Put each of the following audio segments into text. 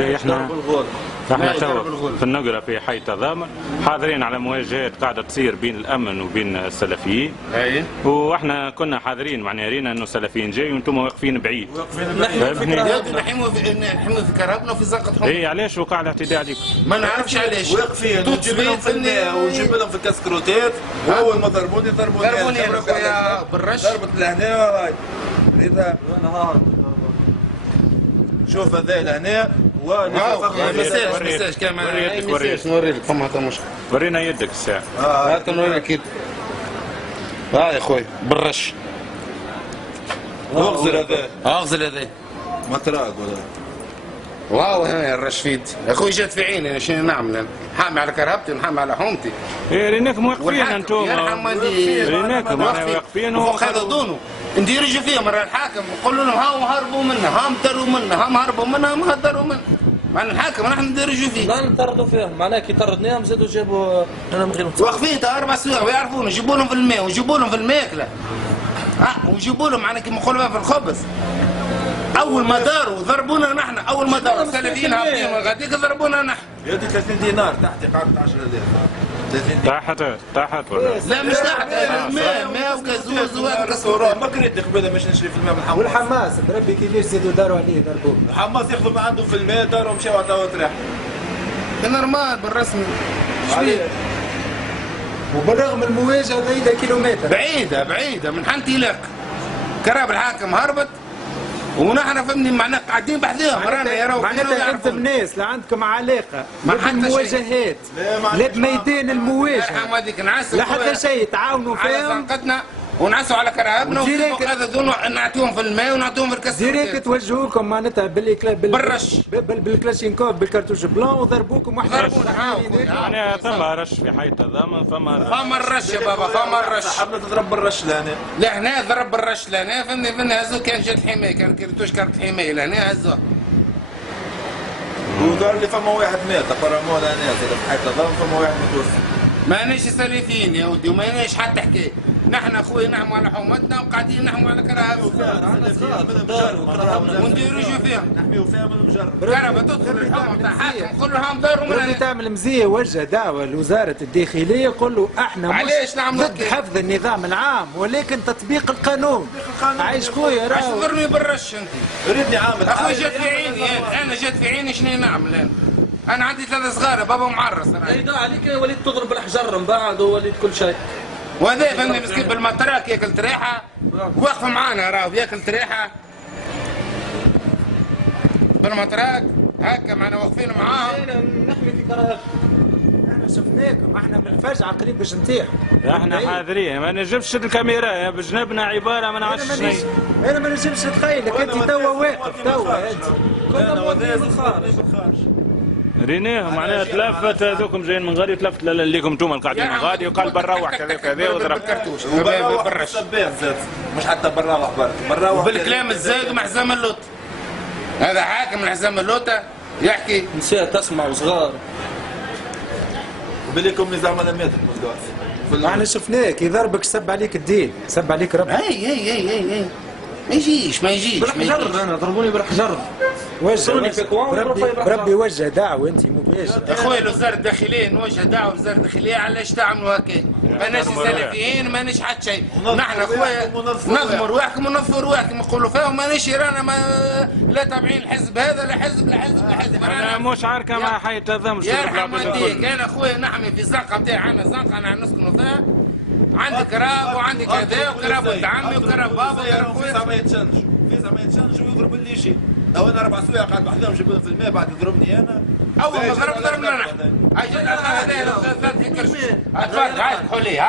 احنا تو في النقرة في حي تضامن حاضرين على مواجهات قاعدة تصير بين الأمن وبين السلفيين. اي واحنا كنا حاضرين معناها رينا انه السلفيين جاي وانتم واقفين بعيد. نحموا في كرهبنا وفي زنقة حمص. اي علاش وقع الاعتداء عليكم؟ ما نعرفش علاش. واقفين ونجيب لهم في الماء ونجيب لهم في كاسكروتات واول ما ضربوني يا خويا بالرش. ضربت لهنا رضا شوف هذا لهنا مساج كمان مساج نوري لك فما حتى مشكل. ورينا يدك الساعة. هاك نوري لك يدك. يا خويا بالرش. اغزل هذا اغزل هذا مطراق ولا واو هنا الرش في يدي يا خويا جات في عيني انا شنو نعمل انا حامي على كرهبتي ونحامي على حومتي. ايه ريناكم واقفين انتم. ريناكم واقفين وخلطونوا نديروا فيها مرة الحاكم نقول لهم هاو هربوا منها هاو داروا منها هاو هربوا منها هاو هدروا منها. معناها الحاكم نحن نديروا فيه. لا نطردوا فيهم معناها كي طردناهم زادوا جابوا انا من غير واقفين 4 سوايع ويعرفونا نجيبوا لهم في الماء ونجيبوا لهم في الماكله. ونجيبوا لهم معناها كيما نقولوا في الخبز. اول ما داروا ضربونا نحن اول ما داروا السلفيين هابطين غاديك ضربونا نحن. يا دي 30 دينار تحت قعدت 10,000 تحت ولا؟ لا مش تحت ماء وكازوز وكاسورات. ما كرهت قبل مش نشري في الماء من الحماس. والحماس بربي كيفاش زادوا داروا عليه ضربوه. الحماس ياخذوا ما عنده في الماء داروا مشاو عطاو تريح. نورمال بالرسمي. وبالرغم المواجهه بعيده كيلومتر. بعيده من حنتي لك. كراب الحاكم هربت ونحن فهمني معناها قاعدين بحذاهم رانا يراو معناتها انتم ناس لا عندكم علاقه بالمواجهات لا بميدان المواجهه لا حتى شيء تعاونوا فيهم ونعسوا على كرهبنا ونعطوهم نعطيهم في الماء ونعطيهم في الكاس ديريكت توجهوكم معناتها بالرش بالكلاشينكوف بالكرتوش بلان وضربوكم ضربونا معناها ثم رش في حي التضامن فما الرش يا بابا فما الرش. حبنا تضرب بالرش لهنا. لهنا ضرب بالرش لهنا فهمني هزوا كان جات حمايه كان كرتوش كانت حمايه لهنا هزوها. ودار لي فما واحد مات قرموه لهنا في حي التضامن فما واحد متوفى. مانيش سلفيين يا ودي ومانيش حتى حكايه. نحن اخويا نحموا على حومتنا وقاعدين نحموا على كرهبنا ونديروا فيها نحميو فيها من المجرد. كرهبه تدخل الحومه تاع حاكم نقول لهم داروا منها. تعمل مزيه وجه دعوه لوزاره الداخليه قول له احنا علاش نعملوا ضد حفظ النظام العام ولكن تطبيق القانون. عايش خويا راهو عايش تضرني بالرش انت. ريتني عامل اخويا جات في عيني انا جات في عيني شنو نعمل انا عندي 3 صغار بابا معرس. اي عليك وليت تضرب الحجر من بعد ووليت كل شيء. وهذا فهمني مسكين بالمطراك ياكل تريحه واقف معانا راهو ياكل تريحه بالمطراك هكا معنا واقفين معاهم. نحمي في كرهبة. احنا شفناكم احنا من الفجعه قريب باش نطيح. احنا حاضرين ما نجمش الكاميرا بجنبنا عباره ما نعرفش شنو. انا ما نجمش نتخيلك انت توا واقف توا انت. كنا موجودين بالخارج. ريناهم معناها تلفت هذوكم جايين من غادي تلفت ليكم انتم قاعدين من غادي وقال بنروح كذا كذا وضرب بالكرتوش بالرش زاد مش حتى بنروح برك بالكلام الزايد مع حزام اللوط. هذا حاكم من حزام اللوطه يحكي نساء تسمع وصغار. وبليكم نظام الامات احنا شفناك يضربك سب عليك الدين سب عليك ربك. اي ما يجيش بالحجر انا ضربوني بالحجر. بربي وجه دعوه انت مباشر. اخويا وزاره الداخليه نوجه دعوه وزاره الداخليه علاش تعملوا هكا؟ ماناش سلفيين ماناش حتى شيء. نحن اخويا نظموا رواحكم ونظفوا رواحكم نقولوا فيها وماناش رانا لا تابعين الحزب هذا لا حزب لا حزب لا حزب. انا مش عاركه مع حي التضامن. يرحم والديك انا اخويا نحمي في زنقه بتاعنا زنقه نحن نسكنوا فيها. عندي كراب وعندي كذا وكراب ولد عمي وكراب بابا وكراب في زعما يتشنج ويضرب اللي يجي. او انا 4 سوايع قاعد بحذاهم جايبهم في الماء بعد يضربني انا. اول ما ضربنا نحن. اجل لا تفكرش. اتفرج عاد حولي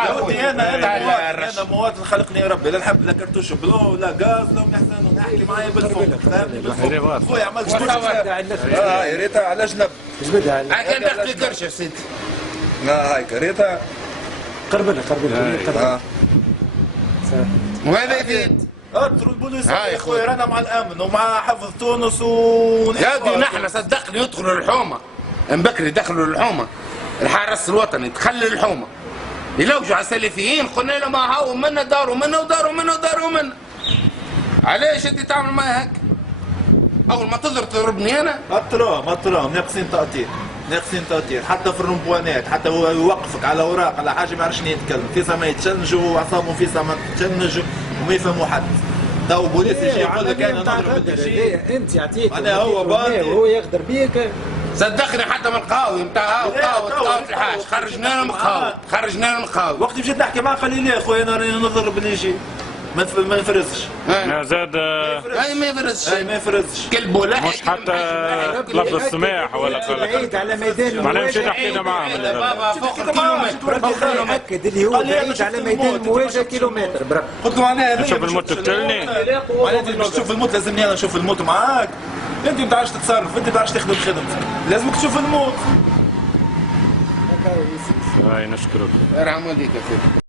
انا مواطن خلقني ربي لا نحب لا كرتوش بلون ولا غاز لا يحسن يحكي معايا بالفم فهمني خويا عملت يا ريتها على جنب. جبدها كان داخل كرش يا سيدي. هاي ريتها قربنا وهذا يفيد. البوليس يا خويا رانا مع الامن ومع حفظ تونس يا ودي نحن صدقني يدخلوا الحومه من بكري دخلوا الحومه الحرس الوطني تخلي الحومه يلوجوا على السلفيين قلنا لهم ما هاو منا داروا منا وداروا منا وداروا منا. علاش انت تعمل معايا هكا؟ اول ما تضربني انا ما تراهم ناقصين تأطير حتى في الرمبوانات، حتى هو يوقفك على اوراق على حاجه ما يعرفش يتكلم، فيسا ما يتشنجوا واعصابهم فيسا ما تتشنجوا وما يفهموا حد. تو بوليس يجي يقول لك انا نضرب بالدجاج، انت يعطيك انا هو باطل وهو يغدر بيك. صدقني حتى من القهوي نتاع قهوه الحاج خرجنا من القهوي وقت مشيت نحكي معاه قال لي لا خويا انا راني نضرب نجي ما نفرزش. زاد ما يفرزش كلب ولا مش حتى لفظ السماح ولا بعيد على ميدان معناها مشيت حكينا معاه بابا فوق الكيلومتر مأكد اللي هو بعيد على ميدان المواجهه كيلومتر برك. قلت له معناها نشوف الموت تقتلني، معناها تشوف الموت لازمني انا نشوف الموت معاك. انت ما تعرفش تتصرف، انت ما تعرفش تخدم خدمتك، لازمك تشوف الموت. هاي نشكرك. يرحم والديك يا سيدي.